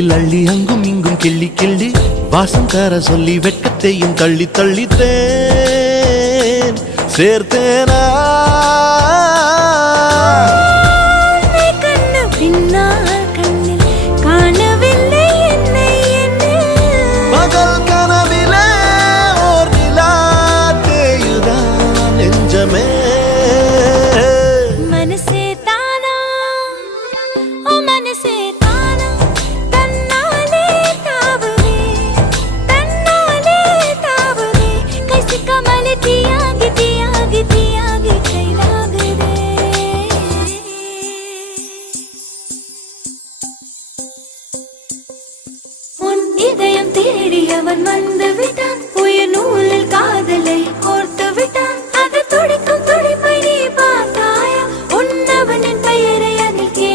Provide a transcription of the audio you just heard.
நெஞ்சில் அள்ளி அங்கும் இங்கும் கிள்ளி கிள்ளி வாசம் தர சொல்லி வெட்கத்தையும் தள்ளி தள்ளித்தேன் சேர்த்தேனா பகல் கனவிலே ஓர் நிலா தேயுதான் நெஞ்சமே மனசே தானா ஓ மனசே தானா தன்னாலே தாவுதே கைசி கமலே தியாகி தியாகி தியாகி கைலாகுதே உன் இதயம் தேடி அவன் வந்து விட்டான் உயிர் நூலில் காதலை கோர்த்து விட்டான்